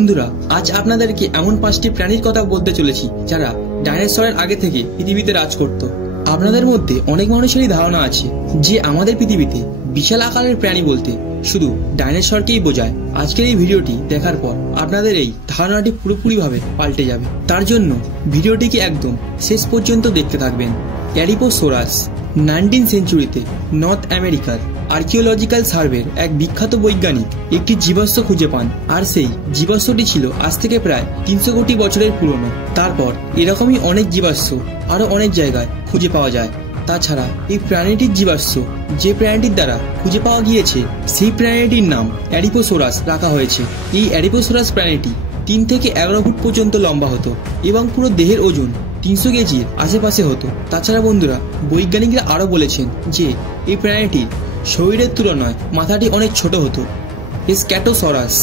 বন্ধুরা, আজ আপনাদেরকে এমন 5টি প্রাণীর কথা বলতে চলেছি যারা ডাইনোসরের আগে থেকে পৃথিবীতে রাজ করত। আপনাদের মধ্যে অনেক মানুষেরই ধারণা আছে যে আমাদের পৃথিবীতে বিশাল আকারের প্রাণী বলতে শুধু ডাইনোসরকেই বোঝায়। আজকের এই ভিডিওটি দেখার পর আপনাদের এই ধারণাটি পুরোপুরিভাবে পাল্টে যাবে। তার জন্য ভিডিওটিকে একদম শেষ পর্যন্ত দেখতে থাকবেন। অ্যাডিপোসোরাস 19 সেঞ্চুরিতে নর্থ আমেরিকার আর্কিওলজিক্যাল সার্ভের এক বিখ্যাত বৈজ্ঞানিক একটি জীবাশ্ম খুঁজে পান, আর সেই জীবাশ্মটি ছিল আজ থেকে প্রায় 300 কোটি বছরের পুরনো। তারপর এরকমই অনেক জীবাশ্ম আরো অনেক জায়গায় খুঁজে পাওয়া যায়। তাছাড়া এই প্রাণীটির জীবাশ্ম যে প্রাণীটির দ্বারা খুঁজে পাওয়া গিয়েছে সেই প্রাণীটির নাম অ্যাডিপোসোরাস রাখা হয়েছে। এই অ্যাডিপোসোরাস প্রাণীটি 3 থেকে 11 ফুট পর্যন্ত লম্বা হতো এবং পুরো দেহের ওজন 300 কেজির আশেপাশে হতো। তাছাড়া বন্ধুরা, বৈজ্ঞানিকরা আরো বলেছেন যে এই প্রাণীটির শরীরের তুলনায় মাথাটি অনেক ছোট হতো। স্ক্যাটোসরাস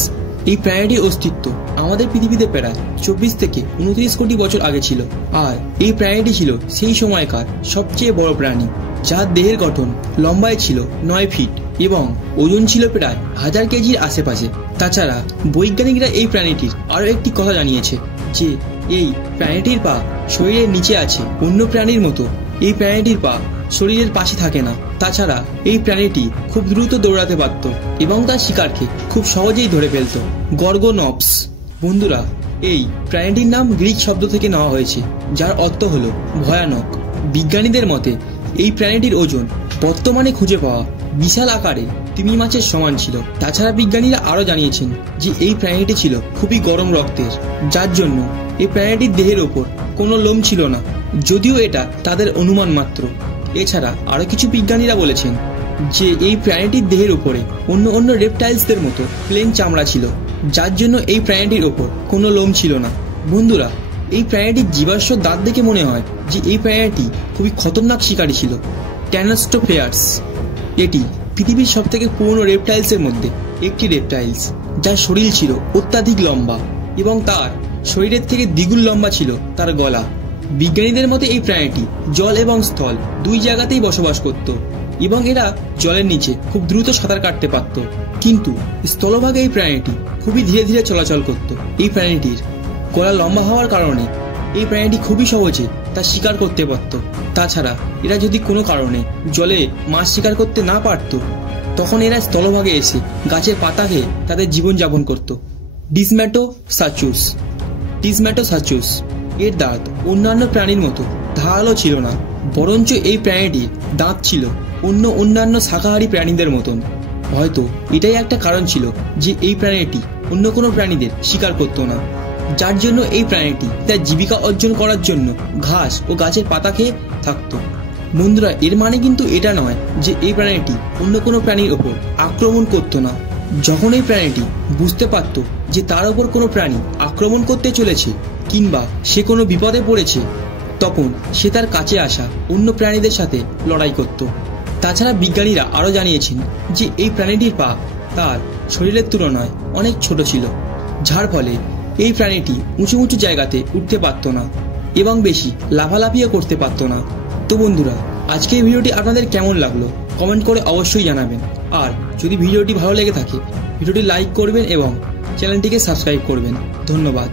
এই প্রাণীটির অস্তিত্ব আমাদের পৃথিবীতে প্রায় 24 থেকে 29 কোটি বছর আগে ছিল, আর এই প্রাণীটি ছিল সেই সময়কার সবচেয়ে বড় প্রাণী, যার দেহের গঠন লম্বায় ছিল 9 ফিট এবং ওজন ছিল প্রায় 1000 কেজির আশেপাশে। তাছাড়া বৈজ্ঞানিকরা এই প্রাণীটির আরো একটি কথা জানিয়েছে যে এই প্রাণীটির পা শরীরের নিচে আছে। অন্য প্রাণীর মতো এই প্রাণীটির পা শরীরের পাশে থাকে না। তাছাড়া এই প্রাণীটি খুব দ্রুত দৌড়াতে পারত এবং তার শিকারকে খুব সহজেই ধরে ফেলত। গর্গোনপস বন্ধুরা, এই প্রাণীটির নাম গ্রিক শব্দ থেকে নেওয়া হয়েছে, যার অর্থ হলো ভয়ানক। বিজ্ঞানীদের মতে এই প্রাণীটির ওজন বর্তমানে খুঁজে পাওয়া বিশাল আকারে তিমি মাছের সমান ছিল। তাছাড়া বিজ্ঞানীরা আরো জানিয়েছেন যে এই প্রাণীটি ছিল খুবই গরম রক্তের, যার জন্য এই প্রাণীটির দেহের ওপর কোনো লোম ছিল না, যদিও এটা তাদের অনুমান মাত্র। এছাড়া আরো কিছু বিজ্ঞানীরা বলেছেন যে এই প্রাণীটির দেহের উপরে অন্য রেপটাইলসদের মতো প্লেন চামড়া ছিল, যার জন্য এই প্রাণীটির ওপর কোনো লোম ছিল না। বন্ধুরা, এই প্রাণীটির জীবাশ্ম দাঁত দেখে মনে হয় যে এই প্রাণীটি খুবই খতরনাক শিকারী ছিল। ট্যানোস্টোফেয়ার্স এটি পৃথিবীর সব থেকে পুরনো রেপটাইলসের মধ্যে একটি রেপটাইলস, যার শরীর ছিল অত্যাধিক লম্বা এবং তার শরীরের থেকে দ্বিগুণ লম্বা ছিল তার গলা। বিজ্ঞানীদের মতে এই প্রাণীটি জল এবং স্থল দুই জায়গাতেই বসবাস করত এবং এরা জলের নিচে খুব দ্রুত সাঁতার কাটতে পারত, কিন্তু স্থলভাগে এই প্রাণীটি খুবই ধীরে ধীরে চলাচল করত। এই প্রাণীটির গলা লম্বা হওয়ার কারণে এই প্রাণীটি খুবই সহজে তার শিকার করতে পারত। তাছাড়া এরা যদি কোনো কারণে জলে মাছ শিকার করতে না পারত, তখন এরা স্থলভাগে এসে গাছের পাতা খেয়ে তাদের জীবনযাপন করত। ডিসম্যাটোসাচুস এর দাঁত অন্যান্য প্রাণীর মতো ধারালো ছিল না, বরঞ্চ এই প্রাণীটির দাঁত ছিল অন্যান্য শাকাহারী প্রাণীদের মতন। হয়তো এটাই একটা কারণ ছিল যে এই প্রাণীটি অন্য কোনো প্রাণীদের শিকার করত না, যার জন্য এই প্রাণীটি তার জীবিকা অর্জন করার জন্য ঘাস ও গাছের পাতা খেয়ে থাকত। বন্ধুরা, এর মানে কিন্তু এটা নয় যে এই প্রাণীটি অন্য কোনো প্রাণীর ওপর আক্রমণ করত না। যখন এই প্রাণীটি বুঝতে পারত যে তার ওপর কোনো প্রাণী আক্রমণ করতে চলেছে কিংবা সে কোনো বিপদে পড়েছে, তখন সে তার কাছে আসা অন্য প্রাণীদের সাথে লড়াই করত। তাছাড়া বিজ্ঞানীরা আরো জানিয়েছেন যে এই প্রাণীটির পা তার শরীরের তুলনায় অনেক ছোট ছিল, যার ফলে এই প্রাণীটি উঁচু জায়গাতে উঠতে পারত না এবং বেশি লাফালাফিও করতে পারত না। তো বন্ধুরা, আজকের ভিডিওটি আপনাদের কেমন লাগলো কমেন্ট করে অবশ্যই জানাবেন, আর যদি ভিডিওটি ভালো লেগে থাকে ভিডিওটি লাইক করবেন এবং চ্যানেলটিকে সাবস্ক্রাইব করবেন। ধন্যবাদ।